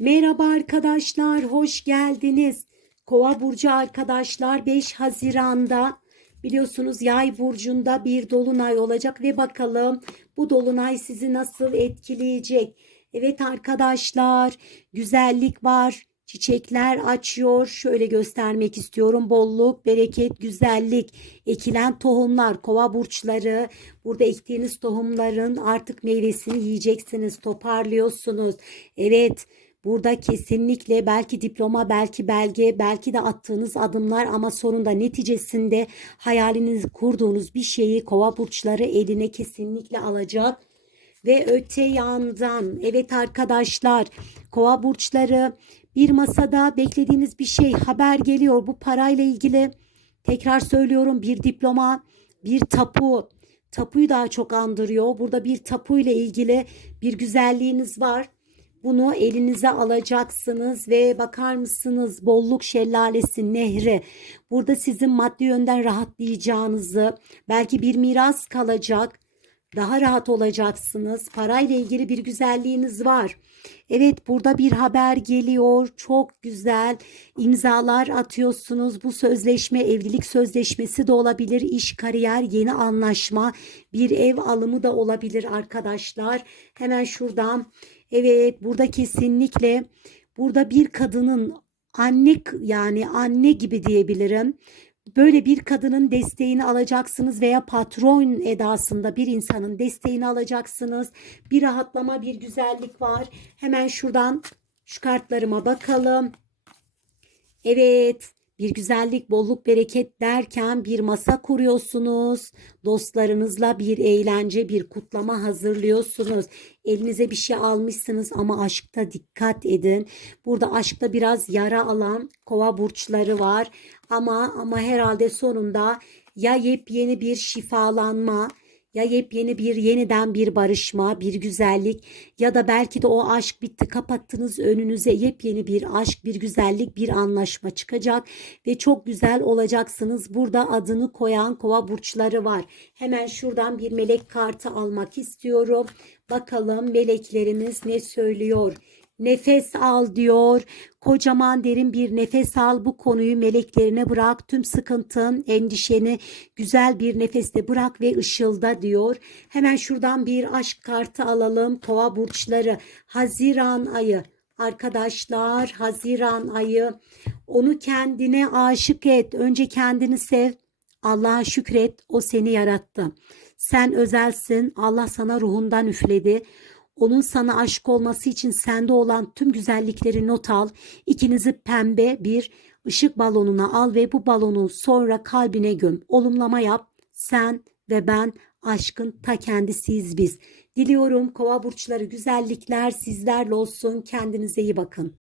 Merhaba arkadaşlar, hoş geldiniz. Kova burcu arkadaşlar 5 Haziran'da biliyorsunuz Yay burcunda bir dolunay olacak ve bakalım bu dolunay sizi nasıl etkileyecek? Evet arkadaşlar, güzellik var. Çiçekler açıyor. Şöyle göstermek istiyorum. Bolluk, bereket, güzellik. Ekilen tohumlar, kova burçları. Burada ektiğiniz tohumların artık meyvesini yiyeceksiniz. Toparlıyorsunuz. Evet. Burada kesinlikle belki diploma, belki belge, belki de attığınız adımlar ama sonunda neticesinde hayalinizi kurduğunuz bir şeyi kova burçları eline kesinlikle alacak. Ve öte yandan evet arkadaşlar kova burçları bir masada beklediğiniz bir şey haber geliyor bu parayla ilgili. Tekrar söylüyorum bir diploma, bir tapu. Tapuyu daha çok andırıyor. Burada bir tapu ile ilgili bir güzelliğiniz var. Bunu elinize alacaksınız ve bakar mısınız bolluk şelalesi nehri. Burada sizin maddi yönden rahatlayacağınızı, belki bir miras kalacak. Daha rahat olacaksınız. Parayla ilgili bir güzelliğiniz var. Evet burada bir haber geliyor. Çok güzel imzalar atıyorsunuz. Bu sözleşme evlilik sözleşmesi de olabilir. İş, kariyer, yeni anlaşma, bir ev alımı da olabilir arkadaşlar. Hemen şuradan Evet burada kesinlikle burada bir kadının anne yani anne gibi diyebilirim. Böyle bir kadının desteğini alacaksınız veya patron edasında bir insanın desteğini alacaksınız. Bir rahatlama, bir güzellik var. Hemen şuradan şu kartlarıma bakalım. Evet, bir güzellik, bolluk, bereket derken bir masa kuruyorsunuz. Dostlarınızla bir eğlence, bir kutlama hazırlıyorsunuz. Elinize bir şey almışsınız ama aşkta dikkat edin. Burada aşkta biraz yara alan kova burçları var. Ama ama herhalde sonunda ya yepyeni bir şifalanma ya yepyeni bir yeniden bir barışma, bir güzellik ya da belki de o aşk bitti kapattınız önünüze yepyeni bir aşk, bir güzellik, bir anlaşma çıkacak ve çok güzel olacaksınız. Burada adını koyan kova burçları var. Hemen şuradan bir melek kartı almak istiyorum. Bakalım meleklerimiz ne söylüyor? Nefes al diyor. Kocaman derin bir nefes al. Bu konuyu meleklerine bırak. Tüm sıkıntın, endişeni güzel bir nefeste bırak ve ışılda diyor. Hemen şuradan bir aşk kartı alalım. Kova burçları. Haziran ayı. Arkadaşlar Haziran ayı onu kendine aşık et. Önce kendini sev. Allah'a şükret. O seni yarattı. Sen özelsin. Allah sana ruhundan üfledi. Onun sana aşık olması için sende olan tüm güzellikleri not al. İkinizi pembe bir ışık balonuna al ve bu balonu sonra kalbine göm. Olumlama yap. Sen ve ben aşkın ta kendisiyiz biz. Diliyorum kova burçları güzellikler sizlerle olsun. Kendinize iyi bakın.